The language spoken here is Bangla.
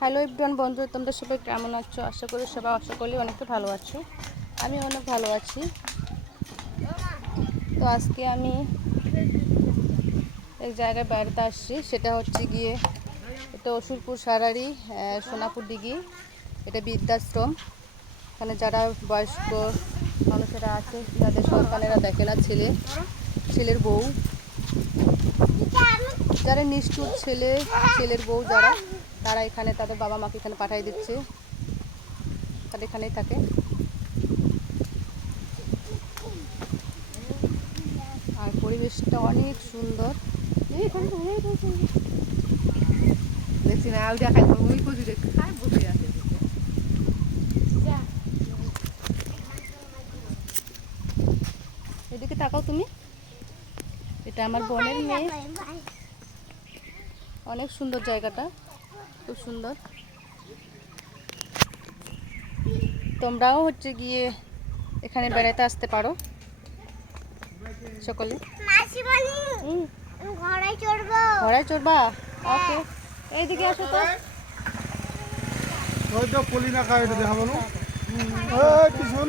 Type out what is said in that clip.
হ্যালো এভরিওয়ান বন্ধু, তোমরা সবাই কেমন আছো? আশা করি সবাই অনেকটা ভালো আছো। আমি অনেক ভালো আছি। তো আজকে আমি এক জায়গায় বেড়াতে আসছি, সেটা হচ্ছে গিয়ে এটা অসুরপুর সারারি সোনাপুর দিঘি। এটা বৃদ্ধাশ্রম। এখানে যারা বয়স্ক মানুষেরা আছে, যাদের সন্তানেরা দেখে না, ছেলের বউ, যারা নিষ্ঠুর ছেলের বউ যারা, তারা এখানে তাদের বাবা মাকে এখানে পাঠিয়ে দিচ্ছে, তারা এখানেই থাকে। আর পরিবেশটা অনেক সুন্দর। দেখছি না দেখাই ওই কচুরে খায় বসে আছে। এদিকে তাকাও তুমি। এটা আমার বোনের মেয়ে। অনেক সুন্দর জায়গাটা, খুব সুন্দর। তোমরাও হচ্ছে গিয়ে এখানে বেড়াতে আসতে পারো সকলে। ঘোড়ায় চড়বা? ওকে, এইদিকে আসো তো। ওই তো পলি না খায় এটা দেখাবো না। পিছন